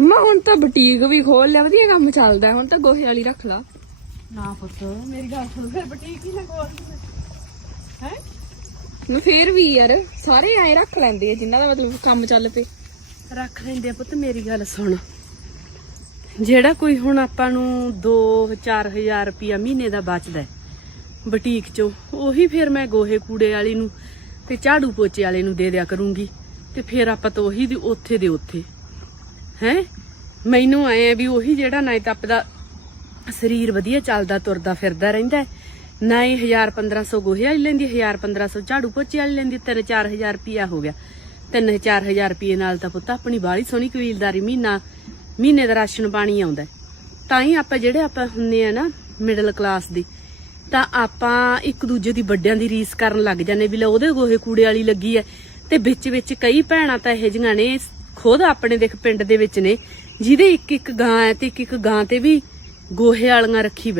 ਮੈਂ ਹੁਣ ਤਾਂ ਬੁਟੀਕ ਵੀ ਖੋਲ ਲਿਆ ਵਧੀਆ ਕੰਮ ਚੱਲਦਾ ਹੁਣ ਤਾਂ ਗੋਹੇ ਵਾਲੀ ਰੱਖ ਲਾ। ਨਾ ਪੁੱਤ ਮੇਰੀ ਗੱਲ ਸੁਣ ਫਿਰ ਬੁਟੀਕ ਹੀ ਨਾ ਹੈ? ਮੈਂ ਫੇਰ ਵੀ ਯਾਰ ਸਾਰੇ ਐ ਰੱਖ ਲੈਂਦੇ ਆ ਜਿਨ੍ਹਾਂ ਦਾ ਮਤਲਬ ਕੰਮ ਚੱਲ ਪਏ। ਰੱਖ ਲੈਂਦੇ ਆ ਪੁੱਤ ਮੇਰੀ ਗੱਲ ਸੁਣ। ਜਿਹੜਾ ਕੋਈ ਹੁਣ ਆਪਾਂ ਨੂੰ 2-4000 ਰੁਪਿਆ ਮਹੀਨੇ ਦਾ ਬਚਦਾ ਹੈ ਬੁਟੀਕ ਚੋਂ ਉਹੀ ਫਿਰ ਮੈਂ ਗੋਹੇ ਕੂੜੇ ਵਾਲੀ ਨੂੰ ਤੇ ਝਾੜੂ ਪੋਚੇ ਵਾਲੇ ਨੂੰ ਦੇ ਦਿਆ ਕਰੂੰਗੀ। ਤੇ ਫਿਰ ਆਪਾਂ ਤਾਂ ਉਹੀ ਦੀ ਉੱਥੇ ਦੇ ਉੱਥੇ। ਹੈ? ਮੈਨੂੰ ਆਏ ਆ ਵੀ ਉਹੀ ਜਿਹੜਾ ਨਾ ਤਾਂ ਆਪਦਾ ਸਰੀਰ ਵਧੀਆ ਚੱਲਦਾ, ਤੁਰਦਾ, ਫਿਰਦਾ ਰਹਿੰਦਾ ਹੈ। ਨਾ ਹੀ 1000 1500 ਗੋਹੇ ਵਾਲੀ ਲੈਂਦੀ 1000 1500 ਝਾੜੂ ਪੋਚੇ ਵਾਲੀ ਲੈਂਦੀ 3 4000 ਰੁਪਿਆ ਹੋ ਗਿਆ। 3 4000 ਰੁਪਏ ਨਾਲ ਤਾਂ ਪੁੱਤ ਆਪਣੀ ਬਾਲੀ ਸੋਹਣੀ ਕਬੀਲਦਾਰੀ ਮਹੀਨਾ, ਮਹੀਨੇ ਦਾ ਰਾਸ਼ਨ ਪਾਣੀ ਆਉਂਦਾ ਤਾਂ ਹੀ ਆਪਾਂ ਜਿਹੜੇ ਆਪਾਂ ਹੁੰਨੇ ਆ ਨਾ ਮਿਡਲ ਕਲਾਸ ਦੀ, ਤਾਂ ਆਪਾਂ ਇੱਕ ਦੂਜੇ ਦੀ ਵੱਡਿਆਂ ਦੀ ਰੀਸ ਕਰਨ ਲੱਗ ਜਾਂਦੇ ਵੀ ਲੈ ਉਹਦੇ ਗੋਹੇ ਕੂੜੇ ਵਾਲੀ ਲੱਗੀ ਐ ਤੇ ਵਿੱਚ ਵਿੱਚ ਕਈ ਭੈਣਾਂ ਤਾਂ ਇਹੋ ਜਿਹੀਆਂ ਨੇ ਖੁਦ ਆਪਣੇ ਦੇਖ ਪਿੰਡ ਦੇ ਵਿੱਚ ਨੇ, ਜਿਹਦੇ ਇੱਕ ਇੱਕ ਗਾਂ ਹੈ ਤੇ ਇੱਕ ਇੱਕ ਗਾਂ ਤੇ ਵੀ ਗੋਹੇ ਵਾਲੀਆਂ ਰੱਖੀ ਬੈ